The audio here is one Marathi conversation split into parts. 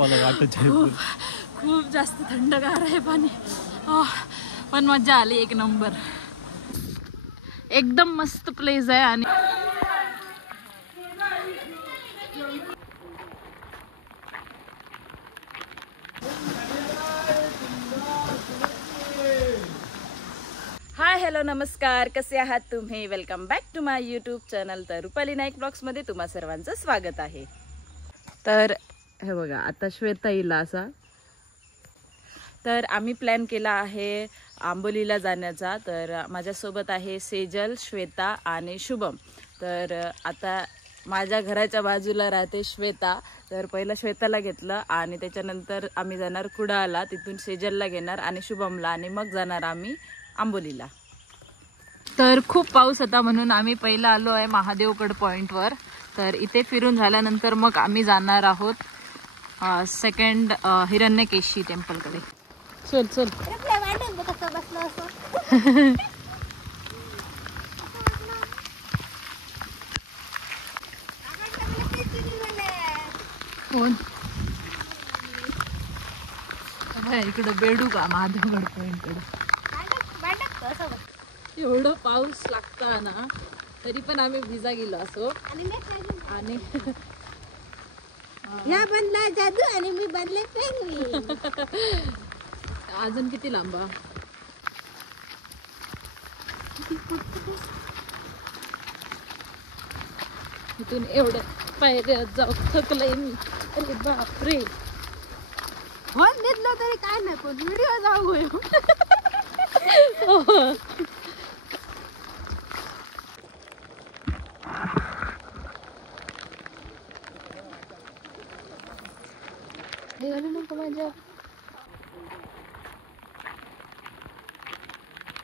खूप जास्त थंडगार आहे पाणी. पण मजा आली एक नंबर. एकदम मस्त प्लेस आहे. आणि हाय हॅलो नमस्कार, कसे आहात तुम्ही? Welcome back to my YouTube channel. तर रुपाली नाईक ब्लॉग्समध्ये तुम्हा सर्वांचं स्वागत आहे. तर हे बघा, आता श्वेता येईल असा. तर आम्ही प्लॅन केला आहे आंबोलीला जाण्याचा. तर माझ्यासोबत आहे सेजल, श्वेता आणि शुभम. तर आता माझ्या घराच्या बाजूला राहते श्वेता. तर पहिलं श्वेताला घेतलं आणि त्याच्यानंतर आम्ही जाणार कुडाळला, तिथून सेजलला घेणार आणि शुभमला, आणि मग जाणार आम्ही आंबोलीला. तर खूप पाऊस होता म्हणून आम्ही पहिला आलो आहे महादेवगड पॉइंटवर. तर इथे फिरून झाल्यानंतर मग आम्ही जाणार आहोत सेकंड हिरण्यकेशी टेम्पलकडे. चल चल. कोण इकडं बेडू का महादेवगड पॉइंटकडे? एवढं पाऊस लागता ना, तरी पण आम्ही भिजा गेलो असो. आणि या बनला जादू आणि मी बनले पेंग्विन. अजून किती लांबा? इथून एवढ्या पायऱ्या जाऊ थकलंय मी. अरे बापरे. फोन घेतलं तरी काय नको, व्हिडिओ जाऊ गयो.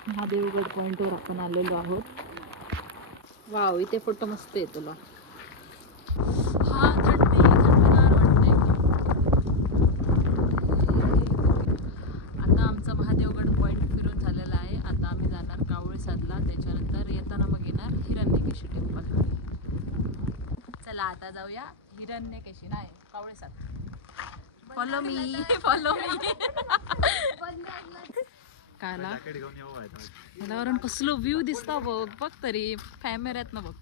महादेवगड पॉइंटवर आपण आलेलो आहोत. वाव, इथे फोटो मस्त आहे तुला. हा थंडगार वाटते. आता आमचा महादेवगड पॉइंट फिरून झालेला आहे. आता आम्ही जाणार कावळेसादला, त्याच्यानंतर येताना मग येणार हिरण्यकेशी टेम्पल. चला आता जाऊया हिरण्यकेशी, नाही Kavalesad. Follow me, follow me. काला याच्यावरून कसलो व्ह्यू दिसता बघ. बघ तरी कॅमेऱ्यात ना बघ.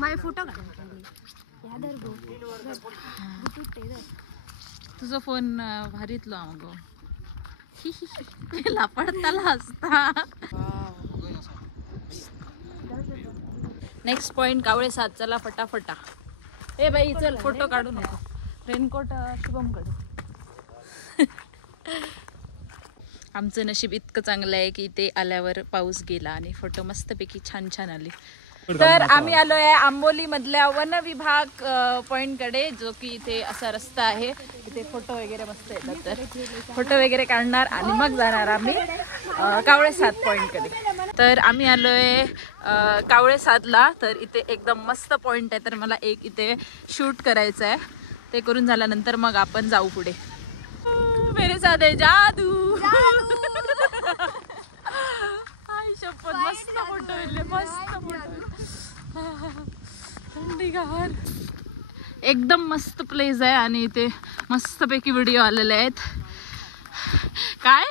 माझे फोटो तुझा फोन भारीतलो मग लापडताला असता. Next point Kavlesad. चला फटाफटा. ए बाई चल, फोटो काढू नको. रेनकोट शुभमकडे. आमचं नशीब इतकं चांगलं आहे की इथे आल्यावर पाऊस गेला आणि फोटो मस्तपैकी छान छान आले. तर आम्ही आलो आहे आंबोली मधल्या वन विभाग पॉइंट कडे, जो की इथे असा रस्ता आहे. इथे फोटो वगैरे मस्त येतात. तर फोटो वगैरे काढणार आणि मग जाणार आम्ही कावळेसाद पॉइंट कडे. तर आम्ही आलोय कावळेसादला. तर इथे एकदम मस्त पॉइंट आहे. तर मला एक इथे शूट करायचं आहे. ते करून झाल्यानंतर मग आपण जाऊ पुढे. मेरे साथ है जादू. शपथ मस्त फोटो येले, मस्त फोटो. थंडीगार एकदम मस्त प्लेस आहे आणि इथे मस्तपैकी व्हिडिओ आलेले आहेत. काय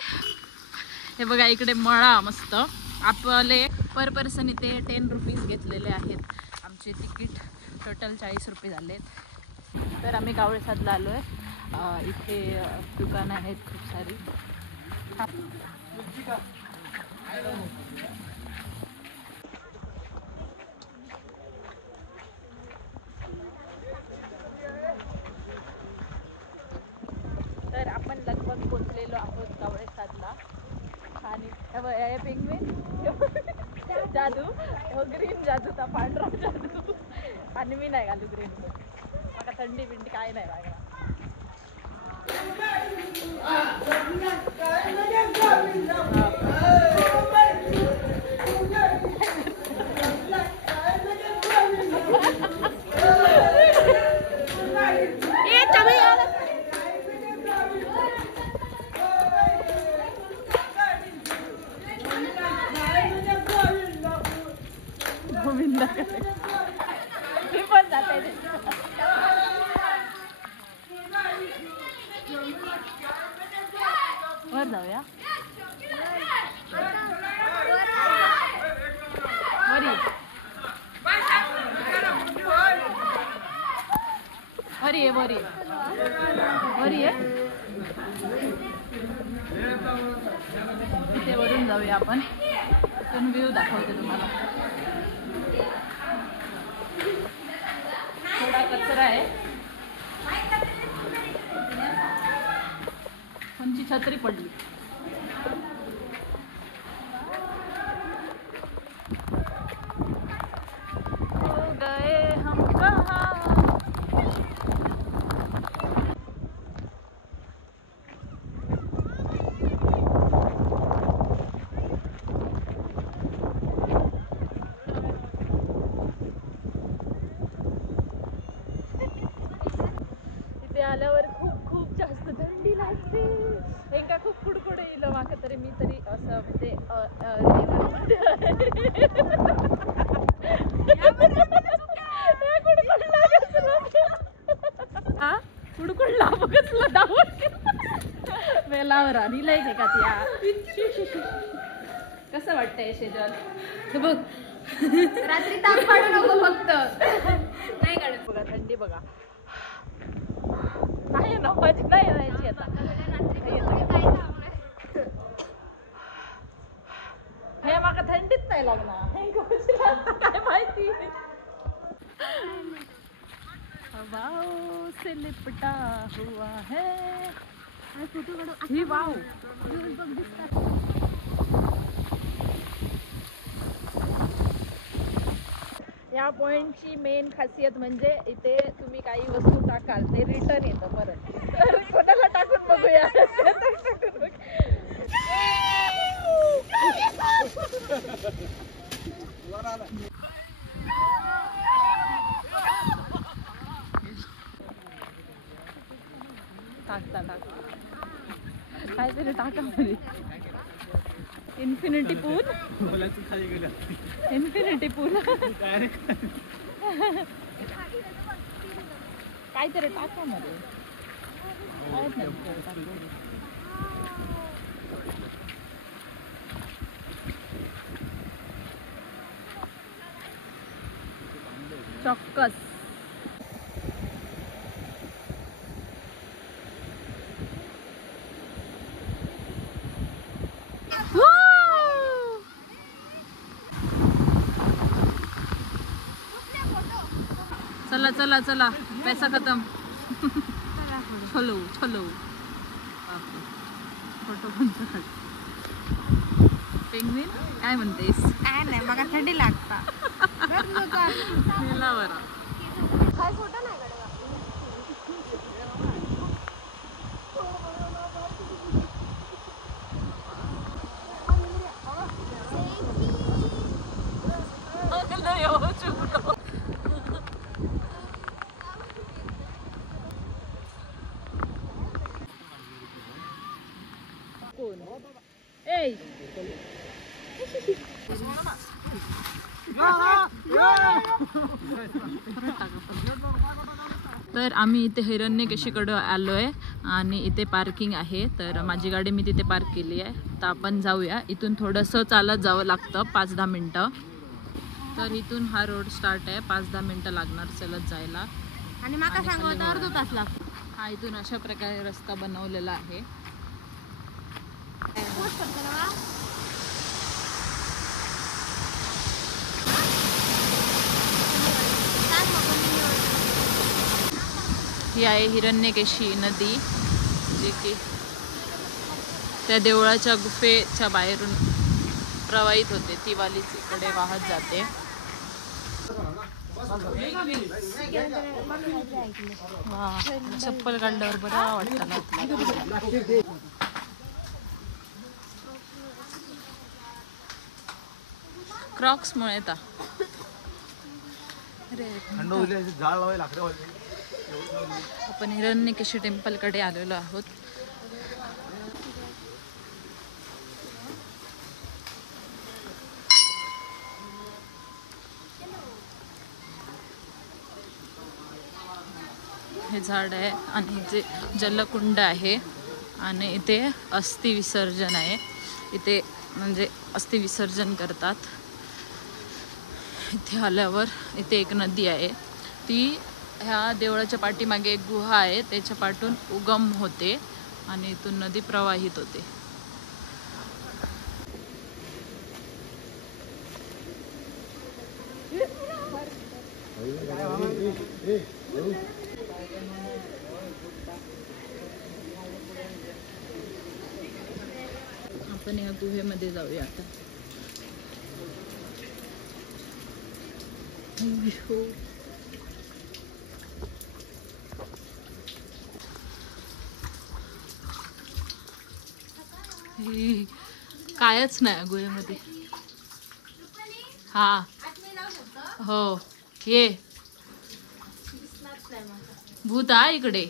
हे बघा, इकडे मळा मस्त. आपले पर पर्सन इथे 10 रुपीज घेतलेले आहेत. आमचे तिकीट टोटल 40 रुपये झालेत. तर आम्ही कावळेसादला आलो आहे. इथे दुकानं आहेत खूप सारी. तर आपण लगभग पोचलेलो आहोत कावळेसादला. आणि हे पेंग्विन जादू, ग्रीन जादूचा पांढरा जादू. आणि मी नाही घालू ग्रीन. मला थंडी बिंडी काय नाही लागणार. गोविंदा मी पण जाते. वरी आहे इथे वरून जाऊया आपण. इथून व्ह्यू दाखवते तुम्हाला. थोडा कचरा आहे. आमची छत्री पडली. हो गए हम कहाँ. इथे आल्यावर खूप खूप जास्त थंडी लागते. एका खूप कुडकुड येईल माका तरी. मी तरी असं म्हणजे कुडकुडला बघतला दावत वेलावर आणि लय घे का त्या. कसं वाटतंय शेजल? बघ रात्री ताप पाडू नको फक्त. नाही काढत बघा. थंडी बघा. नाही ना माझी नाही यायची आता. हे माका थंडीच नाही लागणार. काय माहिती. हवाओं से लिपटा हुआ है. ही वाव. या पॉइंटची मेन खासियत म्हणजे इथे तुम्ही काही वस्तू टाकाल ते रिटर्न येतं परत. तर कोणाला टाकून बघूया. टाक काहीतरी टाका मध्ये. इन्फिनिटी पूल. इन्फिनिटी पूल काहीतरी टाका मध्ये. चॉक्कस. चला चला चला पैसा खतम. चलो चलो. फोटो पण पेंग्विन काय म्हणतेस? काय नाही बघा थंडी लागता. तर आम्ही इथे हिरण्यकेशीकडे आलोय आणि इथे पार्किंग आहे. तर माझी गाडी मी तिथे पार्क केली आहे. तर आपण जाऊया. इथून थोडंसं चालत जावं लागतं 5-10 मिनटं. तर इथून हा रोड स्टार्ट आहे. 5-10 मिनटं लागणार चालत जायला. आणि माका सांगत अर्धा तास लागतो. हा इथून अशा प्रकारे रस्ता बनवलेला आहे. ही आहे हिरण्यकेशी नदी, जी की त्या देवळाच्या गुफेच्या बाहेरून प्रवाहित होते. ती वालीच इकडे वाहत जाते. वा चप्पल काढल्यावर बरं वाटतं. क्रॉक्स मुळे येता. आपण हिरण्यकेशी टेम्पल कडे आलेलो आहोत. हे झाड आहे आणि जे जलकुंड आहे आणि इथे अस्थि विसर्जन आहे. इथे म्हणजे अस्थि विसर्जन करतात. इथे आल्यावर इथे एक नदी आहे. ती ह्या देवळाच्या पाठीमागे एक गुहा आहे, त्याच्या पाठून उगम होते आणि इथून नदी प्रवाहित होते. आपण या गुहेमध्ये जाऊया आता. कायच नाही गुहेमध्ये. हा हो ये भूत आहे इकडे.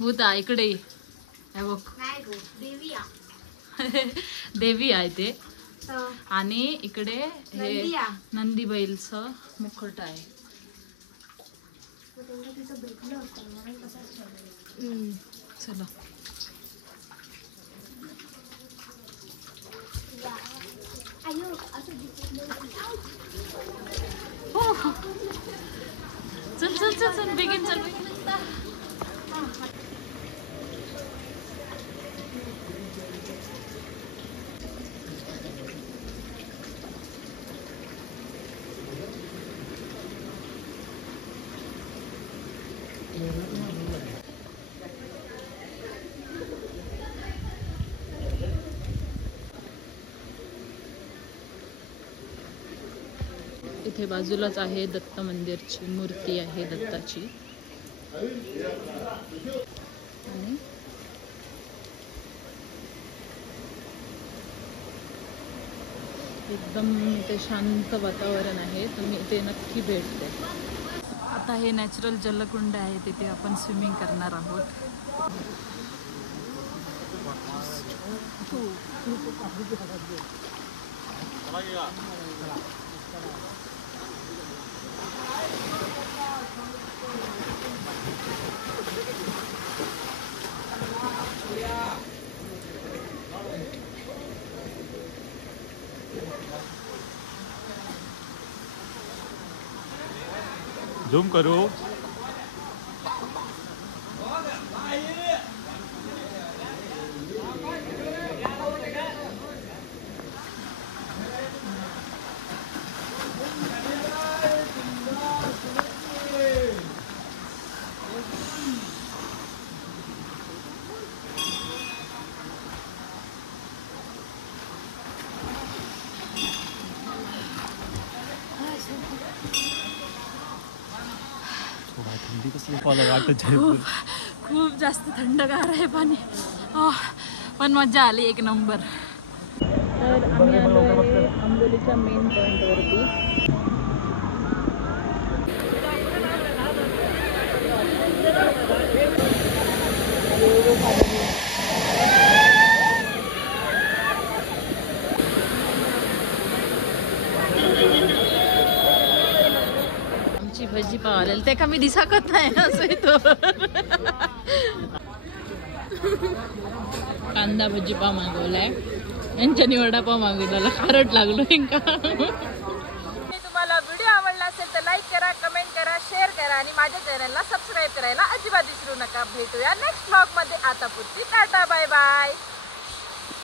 भूत आहे इकडे. हे बघ देवी आहे ते. आणि इकडे हे नंदी बैलचं मुखट आहे. चला चल चल चल चल बेगीन चल. इथे बाजूलाच आहे दत्त मंदिरची मूर्ती आहे दत्ताची. आणि एकदम इथे शांत वातावरण आहे. तुम्ही इथे नक्की भेट द्या. आता हे नॅचरल जलकुंड आहे, तिथे आपण स्विमिंग करणार आहोत. झूम करो. खूप जास्त थंडगार आहे पाणी. पण मजा आली एक नंबर. तर आम्ही आलो आहे आंबोलीच्या मेन पॉइंट वरती. भजी पाव आलेलं ते का मी दिसाकत नाही असं तो. कांदा भजी पाव मागवलाय, यांच्यानी वडापाव मागवला. खारट लागलो इंका. तुम्हाला व्हिडिओ आवडला असेल तर लाईक करा, कमेंट करा, शेअर करा आणि माझ्या चॅनलला सबस्क्राईब करायला अजिबात विसरू नका. भेटूया नेक्स्ट ब्लॉग मध्ये. आता पुरती टाटा बाय बाय.